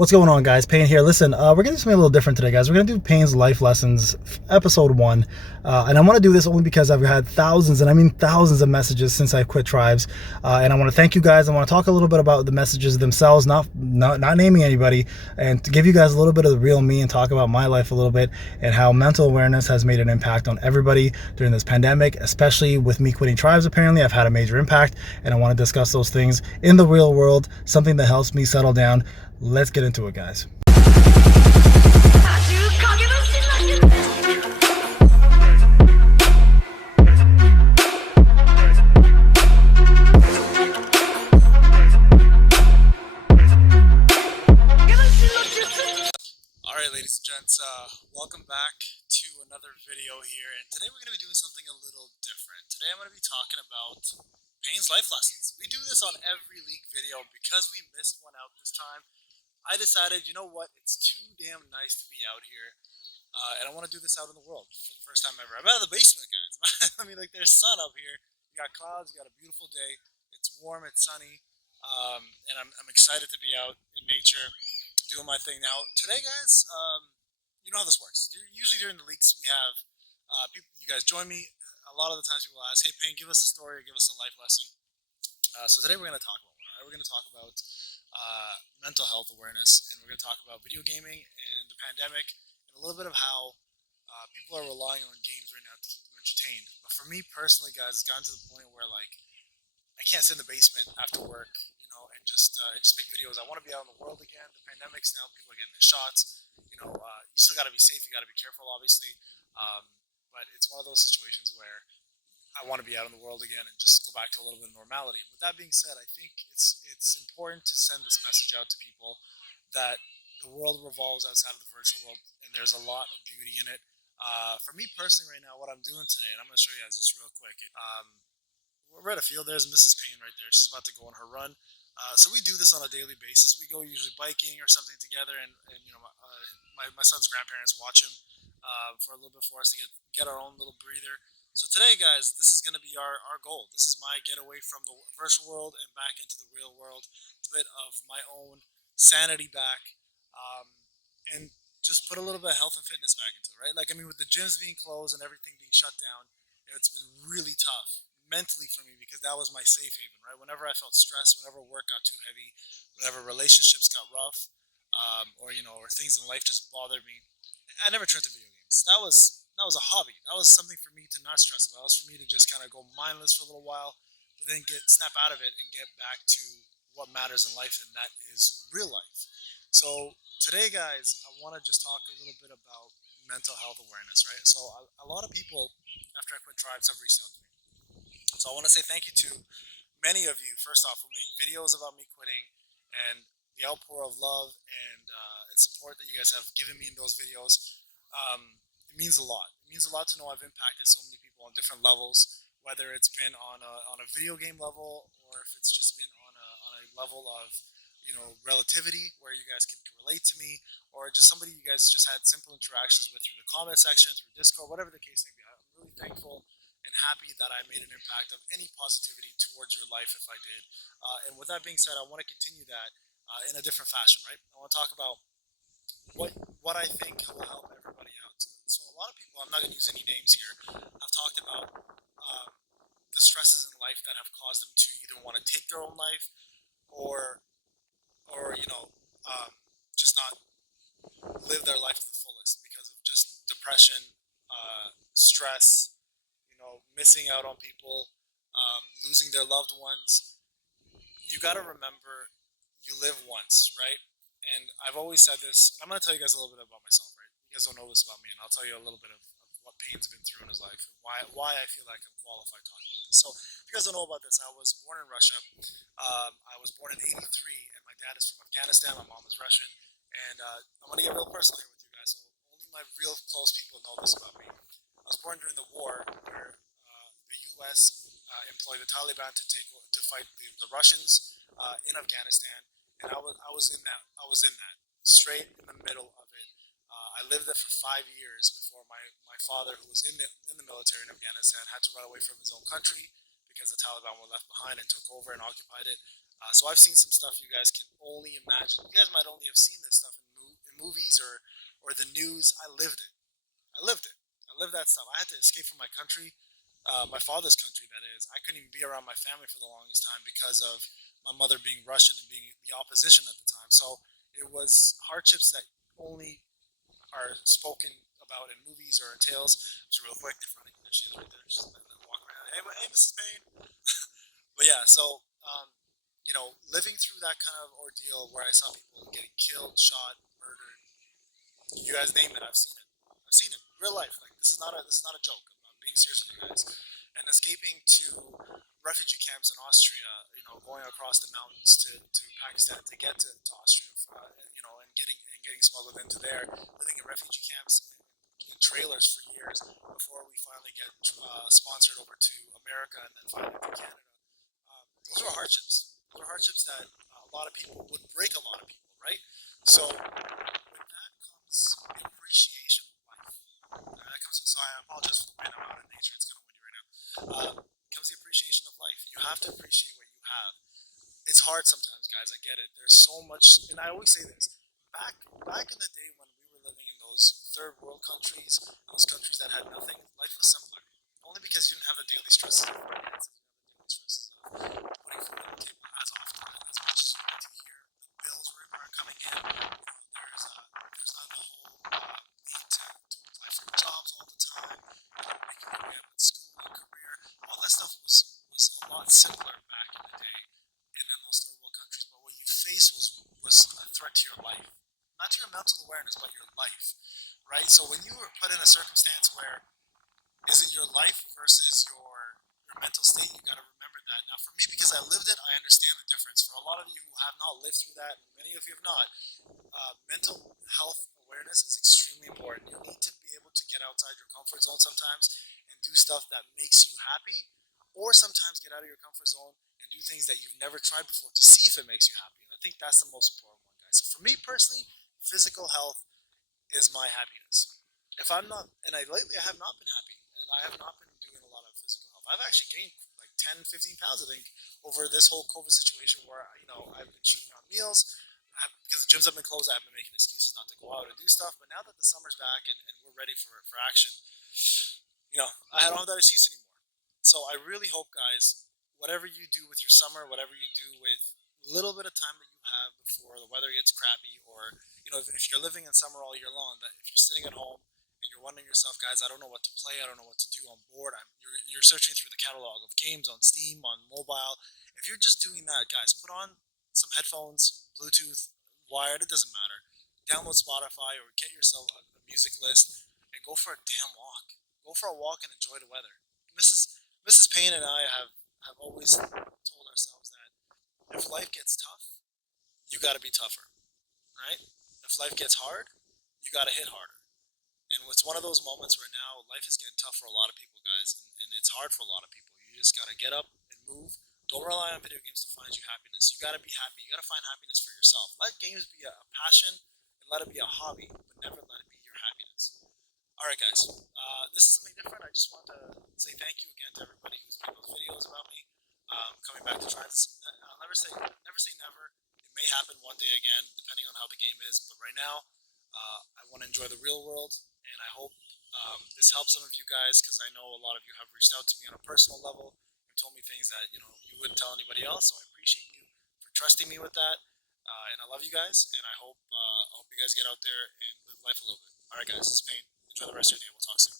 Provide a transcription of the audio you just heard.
What's going on, guys? Payne here. Listen, we're going to do something a little different today, guys. We're going to do Payne's Life Lessons, episode 1. And I want to do this only because I've had thousands, and I mean thousands of messages since I quit Tribes. And I want to thank you guys. I want to talk a little bit about the messages themselves, not naming anybody, and to give you guys a little bit of the real me and talk about my life a little bit and how mental awareness has made an impact on everybody during this pandemic, especially with me quitting Tribes. Apparently, I've had a major impact, and I want to discuss those things in the real world, something that helps me settle down. Let's get into it, guys. Alright, ladies and gents, welcome back to another video here, and today we're going to be doing something a little different. Today I'm going to be talking about Payne's Life Lessons. We do this on every league video. Because we missed one out this time, I decided, you know what, it's too damn nice to be out here, and I want to do this out in the world for the first time ever. I'm out of the basement, guys. I mean, like, there's sun up here, you got clouds, you got a beautiful day, it's warm, it's sunny, and I'm excited to be out in nature, doing my thing. Now, today, guys, you know how this works. Usually during the leaks, we have people, you guys join me. A lot of the times people ask, hey, Payne, give us a story or give us a life lesson. So today we're going to talk about one. Right? We're going to talk about mental health awareness, and we're going to talk about video gaming and the pandemic, and a little bit of how people are relying on games right now to keep them entertained. But for me personally, guys, it's gotten to the point where, like, I can't sit in the basement after work, and just make videos. I want to be out in the world again. The pandemic's now, people are getting their shots. You still got to be safe. You got to be careful, obviously. But it's one of those situations where I want to be out in the world again and just go back to a little bit of normality. With that being said, I think it's important to send this message out to people that the world revolves outside of the virtual world, and there's a lot of beauty in it. For me personally, right now, what I'm doing today, and I'm going to show you guys this real quick. We're at a field. There's Mrs. Payne right there. She's about to go on her run. So we do this on a daily basis. We go usually biking or something together, and my son's grandparents watch him for a little bit for us to get our own little breather. So today, guys, this is going to be our goal. This is my getaway from the virtual world and back into the real world. A bit of my own sanity back, and just put a little bit of health and fitness back into it, right? Like, I mean, with the gyms being closed and everything being shut down, it's been really tough mentally for me, because that was my safe haven, right? Whenever I felt stressed, whenever work got too heavy, whenever relationships got rough, or things in life just bothered me, I never turned to video games. That was a hobby. That was something for me to not stress about. It was for me to just kind of go mindless for a little while, but then snap out of it and get back to what matters in life, and that is real life. So today, guys, I want to just talk a little bit about mental health awareness, right? So a lot of people, after I quit Tribes, have reached out to me. So I want to say thank you to many of you, first off, who made videos about me quitting, and the outpour of love and support that you guys have given me in those videos. It means a lot. It means a lot to know I've impacted so many people on different levels, whether it's been on a video game level, or if it's just been on a level of relativity, where you guys can relate to me, or just somebody you guys just had simple interactions with through the comment section, through Discord, whatever the case may be. I'm really thankful and happy that I made an impact of any positivity towards your life if I did. And with that being said, I want to continue that in a different fashion, right? I want to talk about what I think will help everybody out. So a lot of people, I'm not going to use any names here, have talked about the stresses in life that have caused them to either want to take their own life, or just not live their life to the fullest because of just depression, stress, missing out on people, losing their loved ones. You got to remember, you live once, right? And I've always said this, and I'm going to tell you guys a little bit about myself, right? You guys don't know this about me, and I'll tell you a little bit of what Payne's been through in his life, and why I feel like I'm qualified to talk about this. So if you guys don't know about this, I was born in Russia. I was born in '83, and my dad is from Afghanistan. My mom is Russian. And I'm going to get real personal here with you guys, so only my real close people know this about me. I was born during the war, where the U.S. Employed the Taliban to fight the Russians in Afghanistan, and I was in that straight in the middle of it. I lived there for 5 years before my father, who was in the military in Afghanistan, had to run away from his own country because the Taliban were left behind and took over and occupied it. So I've seen some stuff you guys can only imagine. You guys might only have seen this movies or the news. I lived it. I lived it. I lived that stuff. I had to escape from my country, my father's country, that is. I couldn't even be around my family for the longest time because of my mother being Russian and being the opposition at the time. So it was hardships that only are spoken about in movies or in tales. Just real quick, they're running. There she is right there. She's walking around. Hey, Mrs. Payne. But yeah, so living through that kind of ordeal where I saw people getting killed, shot, murdered, you guys name it, I've seen it. I've seen it. Real life. Like this is not a joke. I'm being serious with you guys. And escaping to refugee camps in Austria, going across the mountains to Pakistan to get to Austria, and getting smuggled into there, living in refugee camps in trailers for years before we finally get sponsored over to America and then finally to Canada. Those are hardships. Those are hardships that a lot of people would break a lot of people, right? So with that comes the appreciation of life. That comes. So I apologize for the wind. I'm out in nature. It's kind of windy right now. Comes the appreciation of life. You have to appreciate what you have. It's hard sometimes, guys. I get it. There's so much, and I always say this. Back in the day when we were living in those third world countries, those countries that had nothing, life was simpler. Only because you didn't have the daily stresses of finance, you didn't have the daily stresses of putting food on the table as often as much as you need to hear. The bills aren't coming in. There's not the whole need to apply for jobs all the time, making your way up in school and career. All that stuff was a lot simpler back in the day in those third world countries. But what you face was a threat to your life, not to your mental awareness, but your life, right? So when you were put in a circumstance where is it your life versus your mental state? You got to remember that. Now, for me, because I lived it, I understand the difference. For a lot of you who have not lived through that, and many of you have not, mental health awareness is extremely important. You need to be able to get outside your comfort zone sometimes and do stuff that makes you happy, or sometimes get out of your comfort zone and do things that you've never tried before to see if it makes you happy. And I think that's the most important one, guys. So for me personally, physical health is my happiness. If I'm not, and lately I have not been happy, and I have not been doing a lot of physical health. I've actually gained like 10, 15 pounds, I think, over this whole COVID situation where, I've been cheating on meals. Because the gyms have been closed, I've been making excuses not to go out and do stuff. But now that the summer's back and we're ready for action, I don't have that excuse anymore. So I really hope, guys, whatever you do with your summer, whatever you do with a little bit of time that you have before the weather gets crappy, or if you're living in summer all year long, that if you're sitting at home and you're wondering yourself, guys, I don't know what to play, I don't know what to do, I'm bored. You're searching through the catalog of games on Steam, on mobile. If you're just doing that, guys, put on some headphones, Bluetooth, wired, it doesn't matter. Download Spotify or get yourself a music list and go for a damn walk. Go for a walk and enjoy the weather. Mrs. Payne and I have always told ourselves that if life gets tough, you got to be tougher, right? If life gets hard, you got to hit harder. And it's one of those moments where now life is getting tough for a lot of people, guys, and it's hard for a lot of people. You just got to get up and move. Don't rely on video games to find you happiness. You got to be happy. You got to find happiness for yourself. Let games be a passion and let it be a hobby, but never let it be your happiness. All right, guys. This is something different. I just want to say thank you again to everybody who's made those videos about me. Coming back to try this. I'll never say never. It may happen one day again, depending on how the game is. But right now, I want to enjoy the real world, and I hope this helps some of you guys, because I know a lot of you have reached out to me on a personal level and told me things that you wouldn't tell anybody else. So I appreciate you for trusting me with that, and I love you guys, and I hope you guys get out there and live life a little bit. All right, guys, this is Payne. Enjoy the rest of your day. We'll talk soon.